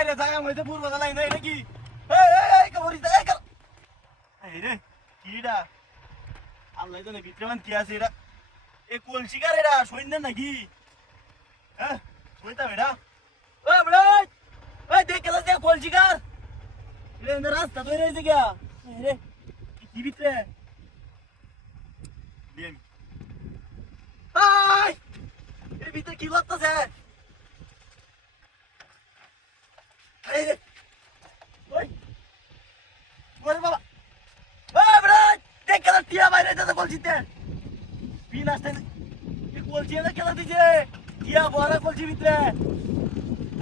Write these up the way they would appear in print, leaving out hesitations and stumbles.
রে জায়গা মধ্যে পূর্ব লাই নাই নাকি এই কবরি এই কর এই রে কিডা আল্লাহ জানে বিক্রমান কি আছে এটা এ কোন শিকার এটা সৈন্য নাকি হ্যাঁ সইতা বেটা ও বড় ওই দেখ কেলা যে কোন শিকার রে না রাস্তা ধরে রইছে গিয়া রে কি ভিতরে bien ay এর ভিতরে কি করতেছে এই রে ওই ওরে বাবা ওই বড় দেখ কেলা টিয়া বাইরে যেতে বলছিতে বিনাশতে এই কলছি না কেলা দিছে টিয়া বড় কলছি ভিতরে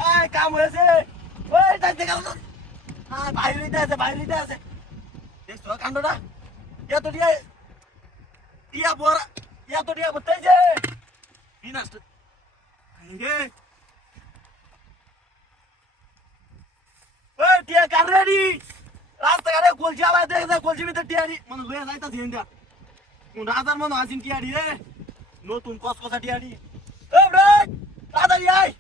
আয় কাম হয়েছে ওই যাইতে গেল আয় বাইরে আছে দেখছো কাণ্ডটা এত টিয়া বড় এত টিয়া বলতেছে বিনাশতে রে ওই টিয়া কার রেডি রাস্তাঘাটে কলছি আবার দেখে কলছি ভিতরে টিয়ারি মানে লয়ে যাইতাছি এন্ডা কোন রাজার মনে আছেন টিয়ারি রে নতুন কসকসা টিয়ারি এ ব্রে তাড়াতাড়ি আয়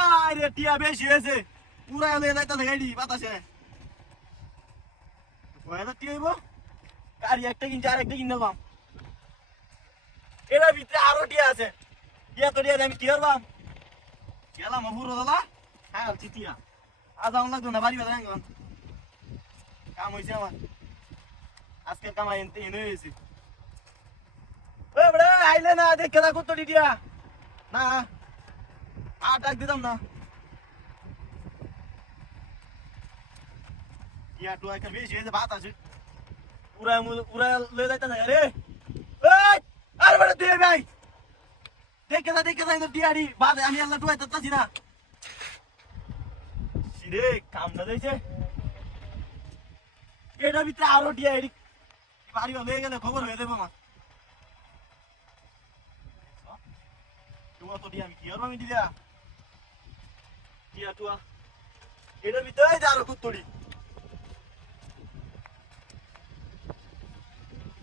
আরে টিয়া বেশি হয়েছে পুরা লয়ে যাইতাছে গাড়ি বাতাসে কয়টা টিয়া হইব গাড়ি একটা কিনছে আর একটা কিনলাম এর ভিতরে আরো টিয়া আছে টিয়া তো টিয়া আমি কি করবাম গেলাম পুরো দাদা হ্যাঁ চিতিয়া আজ আমার লাগতো না বাড়ি বাজার কাম হয়েছে আমার আজকে কামাই এনে হয়েছে ওই বড় আইলে না দেখ কেদা করতো টিয়া না আর ডাক দিতাম না টিয়া তো একটা বেশি হয়েছে ভাত আছে পুরা লয়ে যাইতা না রে ওই আরে বড় তুই ভাই দেখ কেদা টিয়ারি বাদ আমি আল্লাহ টুয়াই তাচ্ছি না রে কাম না দিয়েছে এটার ভিতরে আরো টিয়া এডি বাড়ি হয়ে গেলে খবর হয়ে দেবো আমার টুয়া তো টিয়া আমি কি করবো আমি দিলা টিয়া টুয়া এটার ভিতরে আরো কুত্তড়ি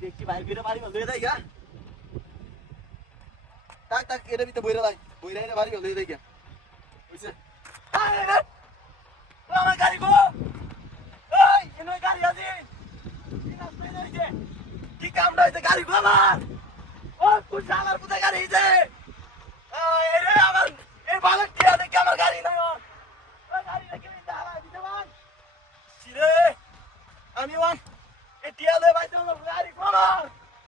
দেখছি বাইর করে বাড়ি হয়ে যায় গা তাক এটার ভিতরে বইরা বাড়ি হয়ে যায় বুঝছে আমার গাড়ি গো এই এনে গাড়ি আছে কি কামটা হইছে গাড়ি গো আমার ও কোন শালার পুতে গাড়ি হইছে এই রে আমার এই বালক টিয়া দেখে আমার গাড়ি নাই ও গাড়ি দেখে নিতে হালা দিতে ভাই রে আমি ওয়ান এই টিয়া লয়ে বাইতে আমার গাড়ি